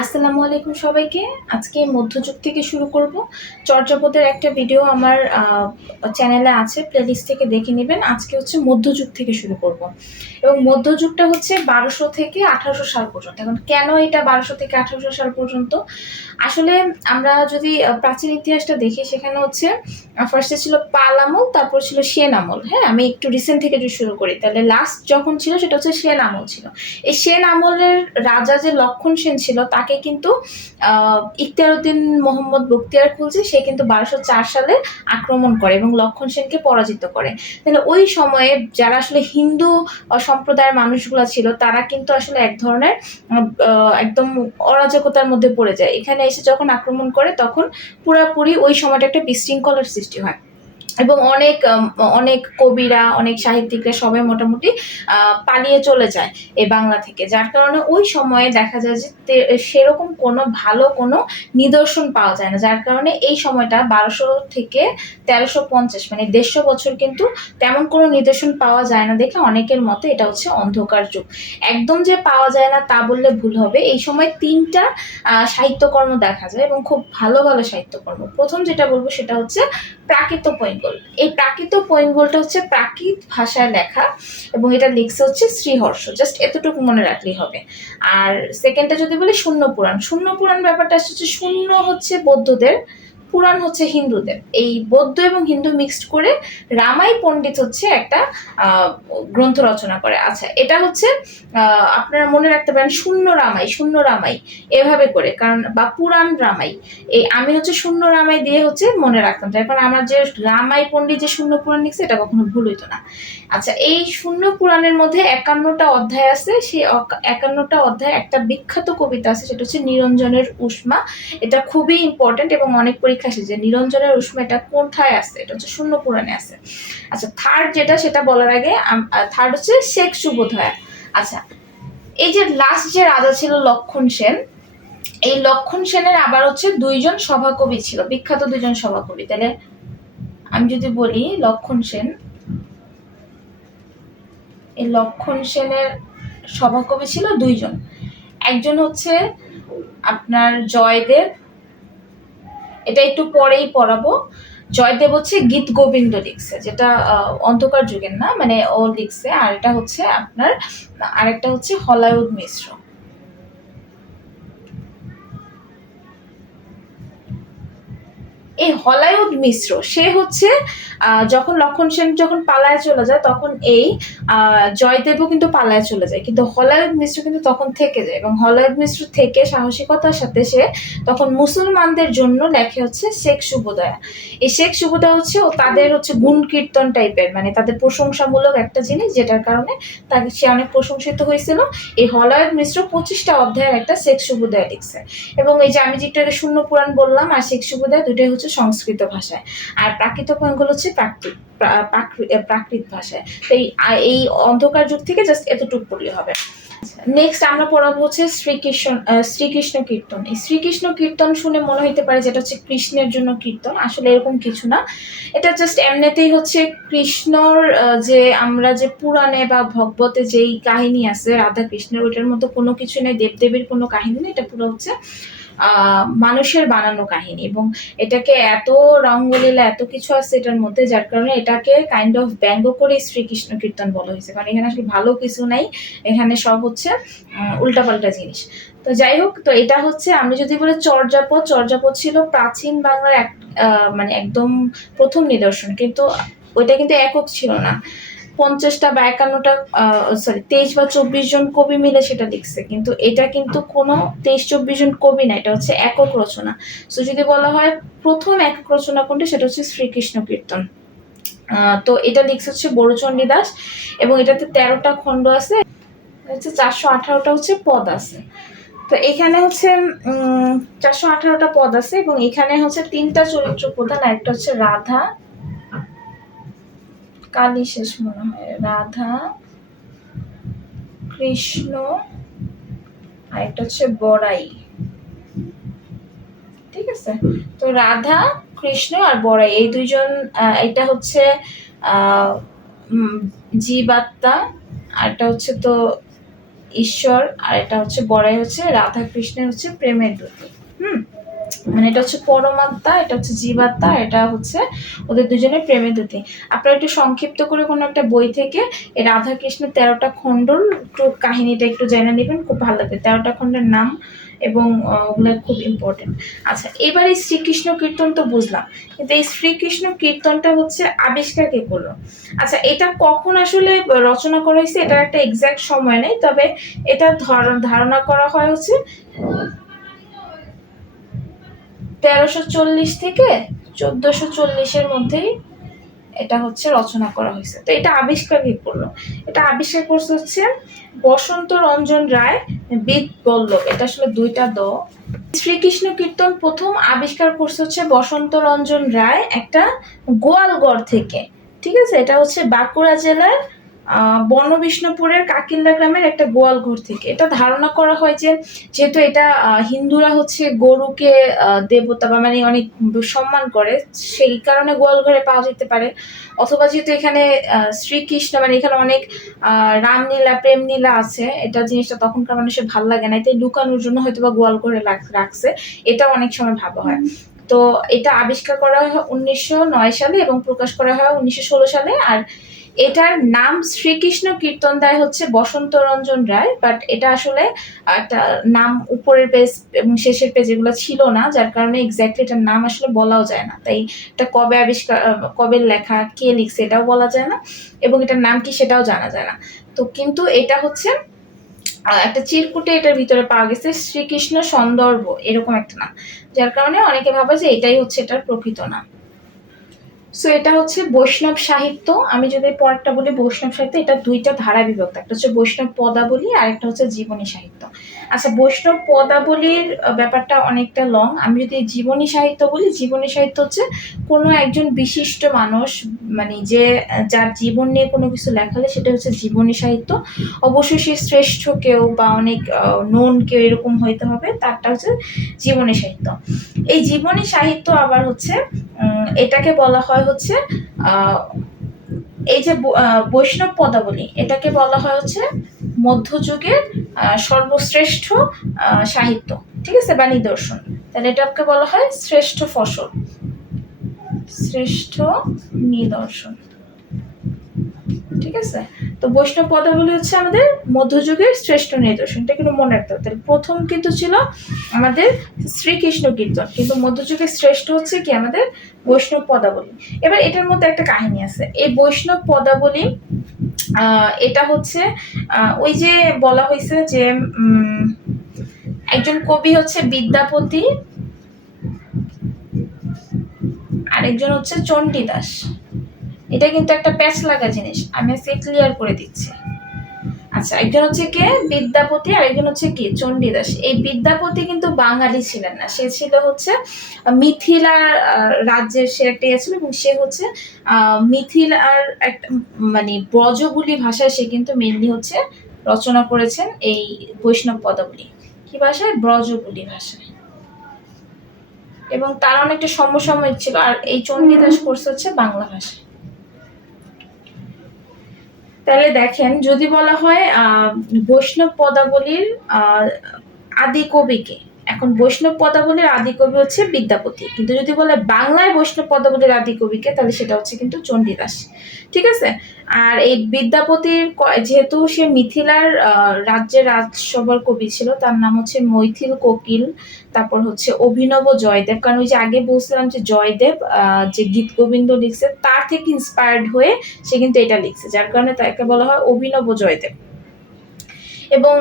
আসসালামু আলাইকুম সবাইকে। আজকে মধ্যযুগ থেকে শুরু করব। চর্যাপদের একটা ভিডিও আমার চ্যানেলে আছে, প্লেলিস্ট থেকে দেখে নেবেন। আজকে হচ্ছে মধ্যযুগ থেকে শুরু করব এবং মধ্যযুগটা হচ্ছে 1200 থেকে 1800 সাল পর্যন্ত। এখন কেন এটা 1200 থেকে 1800 সাল পর্যন্ত? আসলে আমরা যদি প্রাচীন ইতিহাসটা দেখি, সেখানে হচ্ছে ফার্স্টে ছিল পাল আমল, তারপর ছিল সেন আমল। হ্যাঁ, আমি একটু রিসেন্ট থেকে যদি শুরু করি, তাহলে লাস্ট যখন ছিল সেটা হচ্ছে সেন আমল ছিল। এই সেন আমলের রাজা যে লক্ষণ সেন ছিল, তাকে কিন্তু ইখতিয়ার উদ্দিন মোহাম্মদ বখতিয়ার খুলছে, সে কিন্তু 1204 সালে আক্রমণ করে এবং লক্ষণ সেনকে পরাজিত করে। তাহলে ওই সময়ে যারা আসলে হিন্দু সম্প্রদায়ের মানুষগুলো ছিল, তারা কিন্তু আসলে এক ধরনের একদম অরাজকতার মধ্যে পড়ে যায়। এখানে এসে যখন আক্রমণ করে, তখন পুরাপুরি ওই সময়টা একটা বিশৃঙ্খলার সৃষ্টি হয় এবং অনেক কবিরা, অনেক সাহিত্যিকরা সবাই মোটামুটি পালিয়ে চলে যায় এই বাংলা থেকে। যার কারণে ওই সময়ে দেখা যায় যে সেরকম কোনো ভালো কোনো নিদর্শন পাওয়া যায় না। যার কারণে এই সময়টা 1200 থেকে 1350, মানে 150 বছর কিন্তু তেমন কোনো নিদর্শন পাওয়া যায় না দেখে অনেকের মতে এটা হচ্ছে অন্ধকার যুগ। একদম যে পাওয়া যায় না তা বললে ভুল হবে। এই সময় 3টা সাহিত্যকর্ম দেখা যায় এবং খুব ভালো ভালো সাহিত্যকর্ম। প্রথম যেটা বলবো সেটা হচ্ছে প্রাকৃত পৈঙ্গল। এই প্রাকৃত পৈঙ্গলটা হচ্ছে প্রাকৃত ভাষায় লেখা এবং এটা লিখছে হচ্ছে শ্রীহর্ষ। জাস্ট এতটুকু মনে রাখলেই হবে। আর সেকেন্ডটা যদি বলি শূন্য পুরাণ। শূন্য পুরাণ ব্যাপারটা হচ্ছে, শূন্য হচ্ছে বৌদ্ধদের, পুরাণ হচ্ছে হিন্দুদের। এই বৌদ্ধ এবং হিন্দু মিক্সড করে রামাই পণ্ডিত হচ্ছে একটা গ্রন্থ রচনা করে। আচ্ছা, এটা হচ্ছে আপনারা মনে রাখতে পারেন শূন্য রামাই, শূন্য রামাই এভাবে করে, কারণ বা পুরাণ রামাই। এই আমি হচ্ছে শূন্য রামাই দিয়ে হচ্ছে মনে রাখতাম, তার কারণ আমার যে রামাই পণ্ডিত যে শূন্য পুরাণ লিখছে, এটা কখনো ভুল হইতো না। আচ্ছা, এই শূন্য পুরাণের মধ্যে 51টা অধ্যায় আছে। সেই 51টা অধ্যায় একটা বিখ্যাত কবিতা আছে, সেটা হচ্ছে নিরঞ্জনের উষ্মা। এটা খুবই ইম্পর্টেন্ট এবং অনেক পরীক্ষা আসে যে নিরঞ্জনের উষ্মা এটা কোথায় আছে। এটা হচ্ছে শূন্য পুরাণে আছে। আচ্ছা, থার্ড যেটা, সেটা বলার আগে থার্ড হচ্ছে শেখ সুবোধয়া। আচ্ছা, এই যে লাস্ট যে রাজা ছিল লক্ষণ সেন, এই লক্ষণ সেনের আবার হচ্ছে 2জন সভাকবি ছিল, বিখ্যাত 2জন সভাকবি। তাহলে আমি যদি বলি লক্ষণ সেন, এই লক্ষণ সেনের সভাকবি ছিল 2জন। একজন হচ্ছে আপনার জয়দেব, এটা একটু পরেই পড়াবো। জয়দেব হচ্ছে গীত গোবিন্দ লিখছে, যেটা অন্ধকার যুগের না, মানে ও লিখছে। আর এটা হচ্ছে আপনার আরেকটা হচ্ছে হলায়ুদ মিশ্র। এই হলায়ুদ মিশ্র সে হচ্ছে যখন লক্ষণ সেন যখন পালায় চলে যায়, তখন এই জয়দেবও কিন্তু পালায় চলে যায়, কিন্তু হলায়ুদ মিশ্র কিন্তু তখন থেকে যায় এবং হলায়ুদ মিশ্র থেকে সাহসিকতার সাথে সে তখন মুসলমানদের জন্য লেখে হচ্ছে শেখ সুবোধয়া। এই শেখ সুবোধয়া হচ্ছে ও তাদের হচ্ছে গুণ কীর্তন টাইপের, মানে তাদের প্রশংসামূলক একটা জিনিস, যেটার কারণে তাকে সে অনেক প্রশংসিত হয়েছিল। এই হলায়ুদ মিশ্র 25টা অধ্যায়ের একটা শেখ সুবোধয়া লিখছে এবং এই যে আমি যেটা শূন্য পুরাণ বললাম আর শেখ সুবোধয়া, দুটোই হচ্ছে সংস্কৃত ভাষায়। আর প্রাকৃত পয়েন্টগুলো হচ্ছে প্রাকৃত ভাষায়। তো এই অন্ধকার যুগ থেকে জাস্ট এতটুকু পড়লে হবে। নেক্সট আমরা পড়াবো হচ্ছে শ্রীকৃষ্ণ কীর্তন। এই শ্রীকৃষ্ণ কীর্তন শুনে মনে হইতে পারে যেটা হচ্ছে কৃষ্ণের জন্য কীর্তন, আসলে এরকম কিছু না। এটা জাস্ট এমনিতেই হচ্ছে কৃষ্ণর যে আমরা যে পুরাণে বা ভগবতে যেই কাহিনী আছে রাধা কৃষ্ণের, ওইটার মতো কোনো কিছু নেই, দেবদেবীর কোনো কাহিনী নেই। এটা পুরো হচ্ছে মানুষের বানানো কাহিনী এবং এটাকে এত রঙ্গলীলা এত কিছু আছে এটার মধ্যে, যার কারণে এটাকে কাইন্ড অফ ব্যঙ্গ করে শ্রীকৃষ্ণ কীর্তন বলা হয়েছে, কারণ এখানে আসলে ভালো কিছু নাই, এখানে সব হচ্ছে উল্টাপাল্টা জিনিস। তো যাই হোক, তো এটা হচ্ছে আমি যদি বলি চর্যাপদ। চর্যাপদ ছিল প্রাচীন বাংলার মানে একদম প্রথম নিদর্শন, কিন্তু ওইটা কিন্তু একক ছিল না। 50টা বা 51টা, সরি 23 বা 24 জন কবি মিলে সেটা লিখছে, কিন্তু এটা কিন্তু কোনো 23-24 জন কবি না, এটা হচ্ছে একক রচনা। তো যদি বলা হয় প্রথম একক রচনা কোনটি, সেটা হচ্ছে শ্রীকৃষ্ণ কীর্তন। তো এটা লিখছে হচ্ছে বড়চণ্ডী দাস এবং এটাতে 13টা খণ্ড আছে, হচ্ছে 418টা হচ্ছে পদ আছে। তো এখানে হচ্ছে 418টা পদ আছে এবং এখানে হচ্ছে 3টা চরিত্র প্রধান। একটা হচ্ছে রাধা, কালী শেষ মনে হয়, রাধা, কৃষ্ণ, আর একটা হচ্ছে বড়াই। ঠিক আছে, তো রাধা, কৃষ্ণ আর বড়াই, এই 2জন। এটা হচ্ছে জীবাত্মা, আর এটা হচ্ছে তো ঈশ্বর, আর এটা হচ্ছে বড়াই হচ্ছে রাধা কৃষ্ণের হচ্ছে প্রেমের দ্যুতি। মানে এটা হচ্ছে পরমাত্মা, এটা হচ্ছে জীবাত্মা, এটা হচ্ছে ওদের দুজনের প্রেমের দ্যুতি। আপনারা একটু সংক্ষিপ্ত করে কোনো একটা বই থেকে এই রাধা কৃষ্ণের 13টা খণ্ডর একটু কাহিনীটা একটু জেনে নেবেন, খুব ভালো লাগবে। 13টা খণ্ডের নাম এবং ওগুলো খুব ইম্পর্টেন্ট। আচ্ছা, এবার এই শ্রীকৃষ্ণ কীর্তন তো বুঝলাম, কিন্তু এই শ্রীকৃষ্ণ কীর্তনটা হচ্ছে আবিষ্কার কে করলো? আচ্ছা, এটা কখন আসলে রচনা করা হয়েছে এটার একটা এক্সাক্ট সময় নেই, তবে এটা ধারণা করা হয় হচ্ছে 1340 থেকে 1440-এর মধ্যেই এটা হচ্ছে রচনা করা হয়েছে। তো এটা আবিষ্কার কি করলো? এটা আবিষ্কার করছে হচ্ছে বসন্ত রঞ্জন রায় বিদ বল্লভ। এটা আসলে দুইটা দ। শ্রীকৃষ্ণ কীর্তন প্রথম আবিষ্কার করছে হচ্ছে বসন্ত রঞ্জন রায় একটা গোয়ালগড় থেকে। ঠিক আছে, এটা হচ্ছে বাঁকুড়া জেলার বনবিষ্ণুপুরের কাকিল্লা গ্রামের একটা গোয়ালঘর থেকে। এটা ধারণা করা হয় যে যেহেতু এটা হিন্দুরা হচ্ছে গরুকে দেবতা বা মানে অনেক সম্মান করে, সেই কারণে গোয়ালঘরে পাওয়া যেতে পারে। অথবা যেহেতু এখানে শ্রীকৃষ্ণ মানে এখানে অনেক রামলীলা প্রেম লীলা আছে, এটা জিনিসটা তখনকার মানুষের ভালো লাগে না, এটাই লুকানোর জন্য হয়তো বা গোয়ালঘরে রাখছে, এটা অনেক সময় ভাবা হয়। তো এটা আবিষ্কার করা হয় 1909 সালে এবং প্রকাশ করা হয় 1916 সালে। আর এটার নাম শ্রীকৃষ্ণ কীর্তন দেয় হচ্ছে বসন্ত রঞ্জন রায়, বাট এটা আসলে একটা নাম উপরের পেজ এবং শেষের পেজ এগুলো ছিল না, যার কারণে এক্স্যাক্টলি এটার নাম আসলে বলাও যায় না। তাই এটা কবে আবিষ্কার, কবে লেখা, কে লিখছে এটাও বলা যায় না, এবং এটার নাম কি সেটাও জানা যায় না। তো কিন্তু এটা হচ্ছে একটা চিরকুটে এটার ভিতরে পাওয়া গেছে শ্রীকৃষ্ণ সন্দর্ভ এরকম একটা নাম, যার কারণে অনেকে ভাবে যে এটাই হচ্ছে এটার প্রকৃত নাম। সো এটা হচ্ছে বৈষ্ণব সাহিত্য। আমি যদি পরেরটা বলি বৈষ্ণব সাহিত্য, এটা দুইটা ধারা বিভক্ত, একটা হচ্ছে বৈষ্ণব পদাবলী আর একটা হচ্ছে জীবনী সাহিত্য। আচ্ছা, বৈষ্ণব পদাবলীর ব্যাপারটা অনেকটা লং। আমি যদি জীবনী সাহিত্য বলি, জীবনী সাহিত্য হচ্ছে কোনো একজন বিশিষ্ট মানুষ মানে যে যার জীবন নিয়ে কোনো কিছু লেখা হলে সেটা হচ্ছে জীবনী সাহিত্য। অবশ্যই সে শ্রেষ্ঠ কেউ বা অনেক নোন কেউ এরকম হইতে হবে, তারটা হচ্ছে জীবনী সাহিত্য। এই জীবনী সাহিত্য আবার হচ্ছে এটাকে বলা হয় হচ্ছে এই যে বৈষ্ণব পদাবলী, এটাকে বলা হয় হচ্ছে মধ্যযুগের সর্বশ্রেষ্ঠ সাহিত্য। ঠিক আছে, বা নিদর্শন। তাহলে এটাকে বলা হয় শ্রেষ্ঠ ফসল, শ্রেষ্ঠ নিদর্শন। ঠিক আছে, তো বৈষ্ণব পদাবলী হচ্ছে আমাদের মধ্যযুগের শ্রেষ্ঠ নিদর্শন, এটা কিন্তু মনে রাখতে হবে। তাহলে প্রথম কিন্তু ছিল আমাদের শ্রীকৃষ্ণ কীর্তন, কিন্তু মধ্যযুগের শ্রেষ্ঠ হচ্ছে কি আমাদের বৈষ্ণব পদাবলী। এবার এটার মধ্যে একটা কাহিনী আছে। এই বৈষ্ণব পদাবলী এটা হচ্ছে ওই যে বলা হয়েছে যে একজন কবি হচ্ছে বিদ্যাপতি, আরেকজন হচ্ছে চণ্ডীদাস। এটা কিন্তু একটা প্যাচ লাগা জিনিস, আমি আজকে ক্লিয়ার করে দিচ্ছি। আচ্ছা, একজন হচ্ছে কে বিদ্যাপতি আর একজন হচ্ছে কি চণ্ডীদাস। এই বিদ্যাপতি কিন্তু বাঙালি ছিলেন না, সে ছিল হচ্ছে মিথিলা রাজ্যের সে একটা ছিল, এবং সে হচ্ছে মিথিলার একটা মানে ব্রজবুলি ভাষায় সে কিন্তু মেনলি হচ্ছে রচনা করেছেন এই বৈষ্ণব পদাবলী। কি ভাষায়? ব্রজবুলি ভাষায়। এবং তার অনেকটা সমসাময়িক ছিল। আর এই চণ্ডীদাস করছে হচ্ছে বাংলা ভাষায়। তাহলে দেখেন, যদি বলা হয় বৈষ্ণব পদাবলীর আদি কবিকে, এখন বৈষ্ণব পদাবলীর আদি কবি হচ্ছে বিদ্যাপতি, কিন্তু যদি বলে বাংলায় বৈষ্ণব পদাবলীর আদি কবিকে, তাহলে সেটা হচ্ছে কিন্তু চণ্ডীদাস। ঠিক আছে, আর এই বিদ্যাপতির যেহেতু সে মিথিলার রাজ্যের রাজসভার কবি ছিল, তার নাম হচ্ছে মৈথিল কোকিল, তারপর হচ্ছে অভিনব জয়দেব। কারণ ওই যে আগে বলছিলাম যে জয়দেব যে গীত গোবিন্দ লিখছে তার থেকে ইন্সপায়ার্ড হয়ে সে কিন্তু এটা লিখছে, যার কারণে তাকে বলা হয় অভিনব জয়দেব। এবং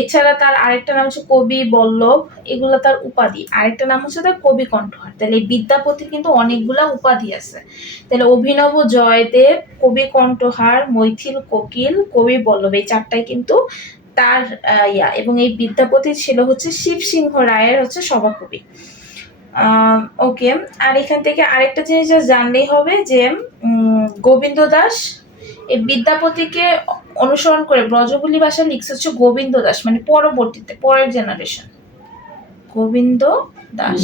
এছাড়া তার আরেকটা নাম হচ্ছে কবি বল্লভ, এগুলো তার উপাধি। আরেকটা নাম হচ্ছে তার কবি কণ্ঠহার। তাহলে এই বিদ্যাপতির কিন্তু অনেকগুলা উপাধি আছে। তাহলে অভিনব জয়দেব, কবি কণ্ঠহার, মৈথিল কোকিল, কবি বল্লভ, এই চারটাই কিন্তু তার এবং এই বিদ্যাপতি ছিল হচ্ছে শিবসিংহ রায়ের হচ্ছে সভাকবি। ওকে, আর এখান থেকে আরেকটা জিনিস জানলেই হবে যে গোবিন্দ দাস এই বিদ্যাপতিকে অনুসরণ করে ব্রজবুলি ভাষা লিখছে হচ্ছে গোবিন্দ দাস, মানে পরবর্তীতে পরের জেনারেশন গোবিন্দ দাস।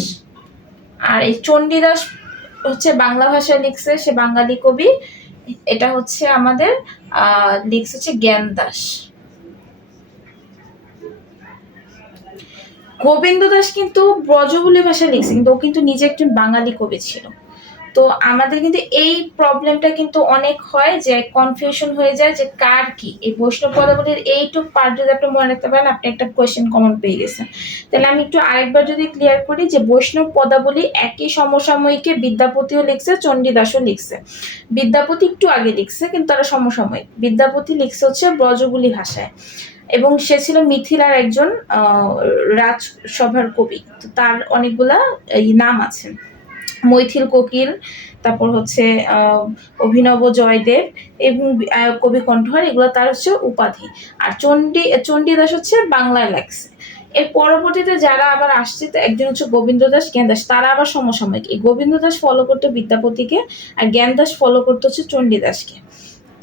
আর এই চণ্ডীদাস হচ্ছে বাংলা ভাষায় লিখছে, সে বাঙালি কবি। এটা হচ্ছে আমাদের লিখছে হচ্ছে জ্ঞান দাস। গোবিন্দ দাস কিন্তু ব্রজবুলি ভাষায় লিখছে, কিন্তু ও কিন্তু নিজে একজন বাঙালি কবি ছিল। তো আমাদের কিন্তু এই প্রবলেমটা কিন্তু অনেক হয়, যে কনফিউশন হয়ে যায় যে কার কি। এই বৈষ্ণব পদাবলীর এইটুক পার্ট যদি আপনি মনে রাখতে পারেন, আপনি একটা কোয়েশ্চেন কমন পেয়ে গেছেন। তাহলে আমি একটু আরেকবার যদি ক্লিয়ার করি, যে বৈষ্ণব পদাবলী একই সমসাময়িকে বিদ্যাপতিও লিখছে, চণ্ডীদাসও লিখছে। বিদ্যাপতি একটু আগে লিখছে, কিন্তু তারা সমসাময়িক। বিদ্যাপতি লিখছে হচ্ছে ব্রজবুলি ভাষায়, এবং সে ছিল মিথিলার একজন রাজসভার কবি। তো তার অনেকগুলা নাম আছে, মৈথিল কোকিল, তারপর হচ্ছে অভিনব জয়দেব, এবং কবি কণ্ঠহার, এগুলো তার হচ্ছে উপাধি। আর চণ্ডীদাস হচ্ছে বাংলায় লেখছে। এর পরবর্তীতে যারা আবার আসছে, একজন হচ্ছে গোবিন্দ দাস, জ্ঞান দাস, তারা আবার সমসাময়িক। এই গোবিন্দ দাস ফলো করতো বিদ্যাপতিকে, আর জ্ঞান দাস ফলো করতো হচ্ছে চণ্ডীদাসকে।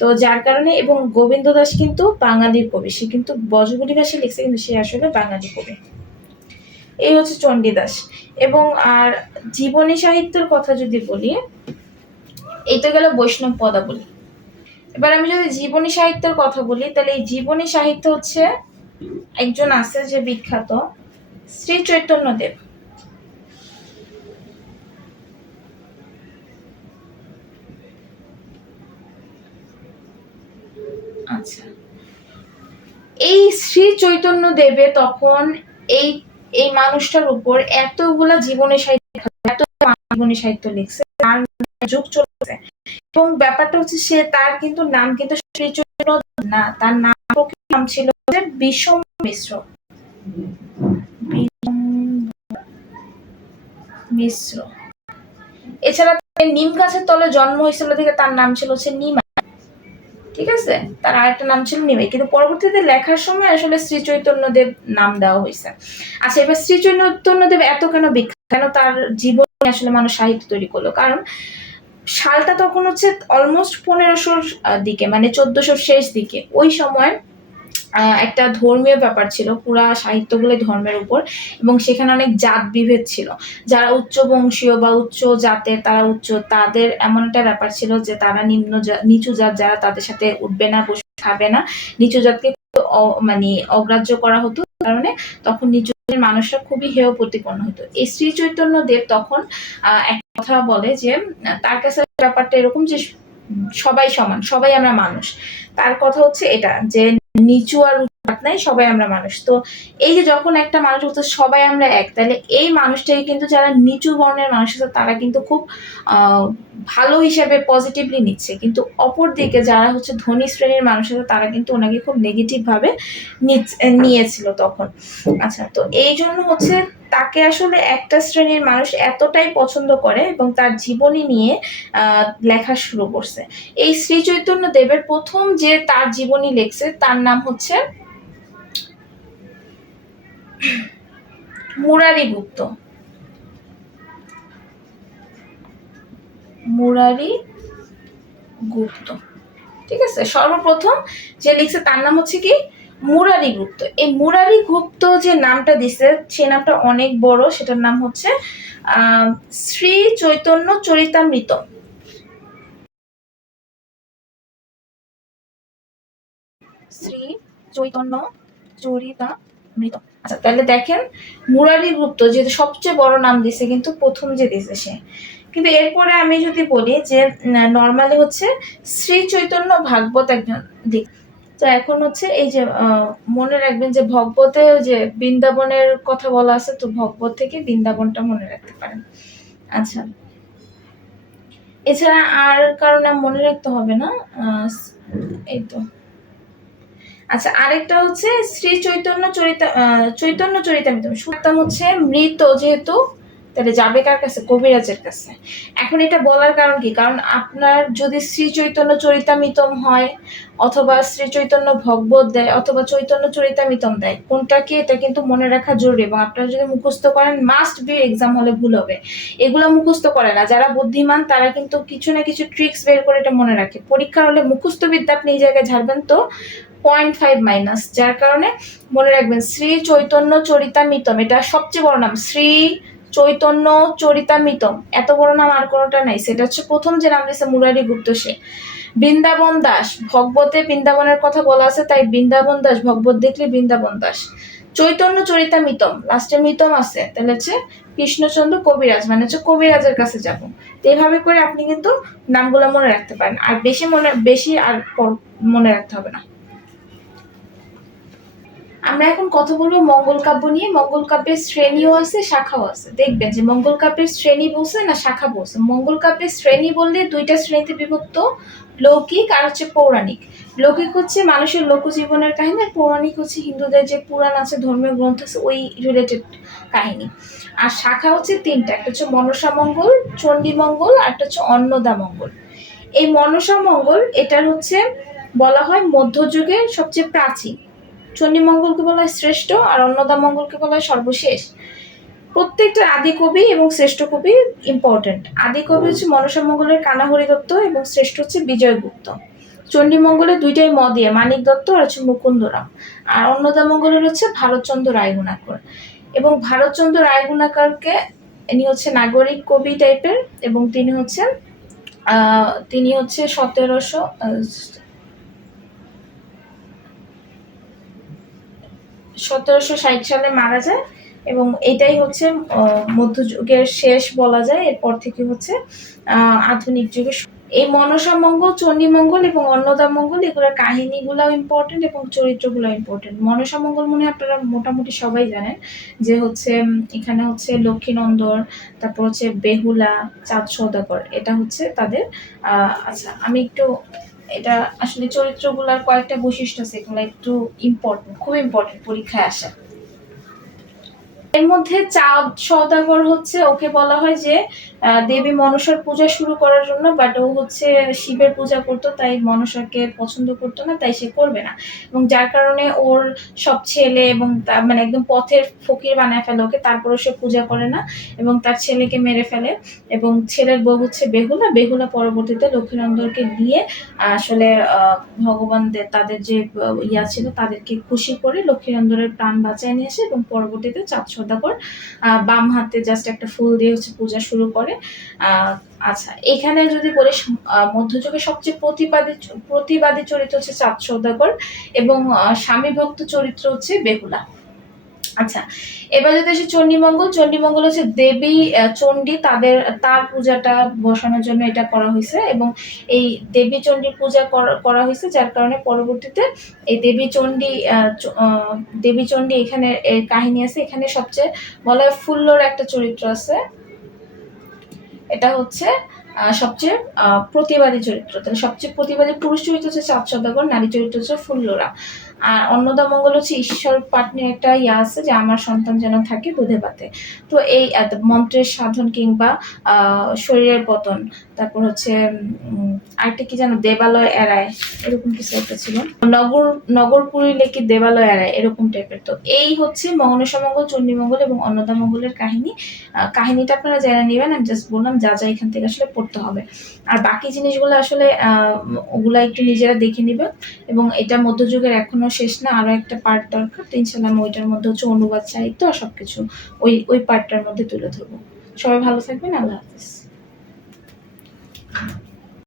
তো যার কারণে, এবং গোবিন্দ দাস কিন্তু বাঙালির কবি, সে কিন্তু ব্রজবুলি ভাষায় লিখছে, কিন্তু সে আসলে বাঙালি কবি। এই হচ্ছে চণ্ডীদাস। এবং আর জীবনী সাহিত্যের কথা যদি বলি, এই তো গেল বৈষ্ণব পদাবলী। এবার আমি যদি জীবনী সাহিত্যের কথা বলি, তাহলে এই জীবনী সাহিত্য হচ্ছে একজন আছে যে বিখ্যাত, শ্রী চৈতন্য দেব। আচ্ছা, এই শ্রী চৈতন্য দেবে তখন এই এই মানুষটার উপর এতগুলা জীবনী সাহিত্য, এত জীবনী সাহিত্য লিখছে, তার যুগ চলছে। এবং ব্যাপারটা হচ্ছে, সে তার কিন্তু নাম কিন্তু শ্রী চৈতন্য না, তার নাম ছিল যে বিষম মিশ্র। মিশ্র। এছাড়া নিম গাছের তলে জন্ম হয়েছিল থেকে তার নাম ছিল হচ্ছে নিমা। ঠিক আছে, তার আরেকটা নাম ছিল নিমাই, কিন্তু পরবর্তীতে লেখার সময় আসলে শ্রী চৈতন্য দেব নাম দেওয়া হয়েছে। আচ্ছা, এবার শ্রী চৈতন্য দেব এত কেন বিখ্যাত, কেন তার জীবনে আসলে মানুষ সাহিত্য তৈরি করলো? কারণ সালটা তখন হচ্ছে অলমোস্ট 1500 দিকে, মানে 1400 শেষ দিকে। ওই সময় একটা ধর্মীয় ব্যাপার ছিল, পুরা সাহিত্যগুলো ধর্মের উপর, এবং সেখানে অনেক জাত বিভেদ ছিল। যারা উচ্চ বংশীয় বা উচ্চ জাতের, তারা উচ্চ, তাদের এমন একটা ব্যাপার ছিল যে তারা নিচু জাত যারা, তাদের সাথে উঠবে না, বসে খাবে না। নিচু জাতকে মানে অগ্রাহ্য করা হতো, কারণে তখন নিচু মানুষরা খুবই হেয় প্রতিপন্ন হতো। এই শ্রী চৈতন্য দেব তখন এক কথা বলে যে তার কাছে ব্যাপারটা এরকম যে সবাই সমান, সবাই আমরা মানুষ। তার কথা হচ্ছে এটা যে নিচু আর উচ্চ নাই, সবাই আমরা মানুষ। তো এই যে যখন একটা মানুষ বলছে সবাই আমরা এক, তাহলে এই মানুষটাকে কিন্তু যারা নিচু বর্ণের মানুষ আছে তারা কিন্তু খুব ভালো হিসেবে পজিটিভলি নিচ্ছে, কিন্তু অপর দিকে যারা হচ্ছে ধনী শ্রেণীর মানুষ আছে তারা কিন্তু ওনাকে খুব নেগেটিভ ভাবে নিয়েছিল তখন। আচ্ছা, তো এই জন্য হচ্ছে তাকে আসলে একটা শ্রেণীর মানুষ এতটাই পছন্দ করে, এবং তার জীবনী নিয়ে লেখা শুরু করছে। এই শ্রী চৈতন্য দেবের প্রথম যে তার জীবনী লেখছে, তার নাম হচ্ছে মুরারি গুপ্ত। মুরারি গুপ্ত, ঠিক আছে। সর্বপ্রথম যে লিখছে তার নাম হচ্ছে কি মুরারি গুপ্ত। এই মুরারি গুপ্ত যে নামটা দিছে, সে নামটা অনেক বড়, সেটার নাম হচ্ছে শ্রী চৈতন্য চরিতামৃত। শ্রী চৈতন্য চরিতামৃত। আচ্ছা, তাহলে দেখেন মুরারি গুপ্ত যেহেতু সবচেয়ে বড় নাম দিছে, কিন্তু প্রথম যে দিছে সে। কিন্তু এরপরে আমি যদি বলি যে নর্মালি হচ্ছে শ্রী চৈতন্য ভাগবত একজন দিক। তো এখন হচ্ছে এই যে মনে রাখবেন যে ভগবতে যে বৃন্দাবনের কথা বলা আছে, তো ভগবত থেকে বৃন্দাবনটা মনে রাখতে পারেন। আচ্ছা, এছাড়া আর কারো নাম মনে রাখতে হবে না। এই তো। আচ্ছা, আরেকটা হচ্ছে শ্রী চৈতন্য চরিতামৃত। সুতাম হচ্ছে মৃত যেহেতু, তাহলে যাবে কার কাছে? কবিরাজের কাছে। এখন এটা বলার কারণ কি? কারণ আপনার যদি শ্রী চৈতন্য চরিতামৃতম হয়, অথবা শ্রী চৈতন্য ভগবত দেয়, অথবা চৈতন্য চরিতামৃতম দেয়, কোনটা কি এটা কিন্তু মনে রাখা জরুরি। এবং আপনারা যদি মুখস্থ করেন, মাস্ট বি, এক্সাম হলে ভুল হবে। এগুলো মুখস্থ করে না যারা বুদ্ধিমান, তারা কিন্তু কিছু না কিছু ট্রিক্স বের করে এটা মনে রাখে। পরীক্ষার হলে মুখস্থ বিদ্যা আপনি এই জায়গায় ঝাড়বেন তো 0.5 মাইনাস। যার কারণে মনে রাখবেন শ্রী চৈতন্য চরিতামৃতম, এটা সবচেয়ে বড় নাম। শ্রী চৈতন্য চরিতামৃতম, এত বড় নাম আর কোনোটা নাই। সেটা হচ্ছে প্রথম যে নাম দিয়েছে মুরারি গুপ্ত সে। বৃন্দাবন দাস, ভগবতে বৃন্দাবনের কথা বলা আছে, তাই বৃন্দাবন দাস, ভগবত দেখলে বৃন্দাবন দাস। চৈতন্য চরিতামৃতম, লাস্টে মিতম আছে, তাহলে হচ্ছে কৃষ্ণচন্দ্র কবিরাজ, মানে হচ্ছে কবিরাজের কাছে যাব। তো এইভাবে করে আপনি কিন্তু নামগুলো মনে রাখতে পারেন, আর বেশি আর মনে রাখতে হবে না। আমরা এখন কথা বলবো মঙ্গল কাব্য নিয়ে। মঙ্গল কাব্যের শ্রেণীও আছে, শাখাও আছে। দেখবেন যে মঙ্গল কাব্যের শ্রেণী বলছে না শাখা বলছে। মঙ্গল কাব্যের শ্রেণী বললে দুইটা শ্রেণীতে বিভক্ত, লৌকিক আর হচ্ছে পৌরাণিক। লৌকিক হচ্ছে মানুষের লোকজীবনের কাহিনী, আর পৌরাণিক হচ্ছে হিন্দুদের যে পুরাণ আছে, ধর্মীয় গ্রন্থ আছে, ওই রিলেটেড কাহিনী। আর শাখা হচ্ছে তিনটা, একটা হচ্ছে মনসা মঙ্গল, চণ্ডী মঙ্গল, আর একটা হচ্ছে অন্নদা মঙ্গল। এই মনসা মঙ্গল এটার হচ্ছে বলা হয় মধ্যযুগের সবচেয়ে প্রাচীন, চণ্ডীমঙ্গলকে বলা হয় শ্রেষ্ঠ, আর অন্নদা মঙ্গলকে বলা হয় সর্বশেষ। প্রত্যেকটা আদি কবি এবং শ্রেষ্ঠ কবি ইম্পর্টেন্ট। আদি কবি হচ্ছে মনসা মঙ্গলের কানাহরি দত্ত এবং শ্রেষ্ঠ হচ্ছে বিজয়গুপ্ত। চণ্ডীমঙ্গলের দুইটাই মদিয়ে, মানিক দত্ত আর হচ্ছে মুকুন্দরাম। আর অন্নদা মঙ্গলের হচ্ছে ভারতচন্দ্র রায়গুণাকর। এবং ভারতচন্দ্র রায়গুণাকরকে ইনি হচ্ছে নাগরিক কবি টাইপের, এবং তিনি হচ্ছে 1760 সালে মারা যায়, এবং এটাই হচ্ছে মধ্যযুগের শেষ বলা যায়। এরপর থেকে হচ্ছে আধুনিক যুগে। এই মনসা মঙ্গল, চণ্ডী মঙ্গল এবং অন্নদা মঙ্গল, এগুলোর কাহিনীগুলোও ইম্পর্টেন্ট এবং চরিত্রগুলো ইম্পর্টেন্ট। মনসা মঙ্গল মনে হয় আপনারা মোটামুটি সবাই জানেন, যে হচ্ছে এখানে হচ্ছে লক্ষ্মীনন্দন, তারপর হচ্ছে বেহুলা, চাঁদ সওদাগর, এটা হচ্ছে তাদের। আচ্ছা, আমি একটু এটা আসলে চরিত্রগুলোর কয়েকটা বৈশিষ্ট্য আছে, এগুলো একটু ইম্পর্টেন্ট, খুব ইম্পর্টেন্ট, পরীক্ষায় আসে। এর মধ্যে চাঁদ সওদাগর হচ্ছে, ওকে বলা হয় যে দেবী মনসার পূজা শুরু করার জন্য, বাট ও হচ্ছে শিবের পূজা করতো, তাই মনসাকে পছন্দ করতো না, তাই সে করবে না। এবং যার কারণে ওর সব ছেলে এবং মানে একদম পথের ফকির বানায় ফেলে ওকে, তারপরেও সে পূজা করে না এবং তার ছেলেকে মেরে ফেলে। এবং ছেলের বউ হচ্ছে বেহুলা। বেহুলা পরবর্তীতে লক্ষ্মীনন্দনকে নিয়ে আসলে ভগবানদের তাদের যে ইয়া ছিল তাদেরকে খুশি করে লক্ষ্মীনন্দনের প্রাণ বাঁচায় নিয়ে আসে, এবং পরবর্তীতে চাঁদ সওদাগর বাম হাতে জাস্ট একটা ফুল দিয়ে হচ্ছে পূজা শুরু করে। আচ্ছা, এখানে যদি বলি মধ্যযুগের সবচেয়ে প্রতিবাদী চরিত্র হচ্ছে চাঁদ সওদাগর, এবং স্বামী ভক্ত চরিত্র হচ্ছে বেহুলা। আচ্ছা, এবার যদি আসে চণ্ডীমঙ্গল। চণ্ডীমঙ্গল হচ্ছে দেবী চণ্ডী, তার পূজাটা বসানোর জন্য এটা করা হয়েছে, এবং এই দেবী চণ্ডীর পূজা করা হয়েছে, যার কারণে পরবর্তীতে এই দেবী চণ্ডী এখানে কাহিনী আছে। এখানে সবচেয়ে বলা হয় ফুল্লর একটা চরিত্র আছে, এটা হচ্ছে সবচেয়ে প্রতিবাদী চরিত্র। তাহলে সবচেয়ে প্রতিবাদী পুরুষ চরিত্র হচ্ছে চাঁদ সওদাগর, নারী চরিত্র হচ্ছে ফুল্লরা। আর অন্নদা মঙ্গল হচ্ছে ঈশ্বর পাটনির একটা ইয়া আছে, যে আমার সন্তান যেন থাকে দুধে ভাতে। তো এই মন্ত্রের সাধন কিংবা শরীরের পতন, তারপর হচ্ছে আরেকটা কি জানো, দেবালয় এড়ায়, এরকম কিছু একটা ছিল, নগরপুরী লেকি দেবালয় এড়ায়, এরকম টাইপের। তো এই হচ্ছে মনসা মঙ্গল, চণ্ডীমঙ্গল এবং অন্নদা মঙ্গলের কাহিনী। কাহিনীটা আপনারা জেনে নেবেন, আমি জাস্ট বললাম যা যা এখান থেকে আসলে পড়তে হবে। আর বাকি জিনিসগুলো আসলে ওগুলা একটু নিজেরা দেখে নিবে। এবং এটা মধ্যযুগের এখনো শেষ না, আরো একটা পার্ট দরকার। তো ইনশাল্লাহ আমি ওইটার মধ্যে হচ্ছে অনুবাদ সাহিত্য আর সবকিছু ওই পার্টটার মধ্যে তুলে ধরবো। সবাই ভালো থাকবেন, আল্লাহ হাফিজ।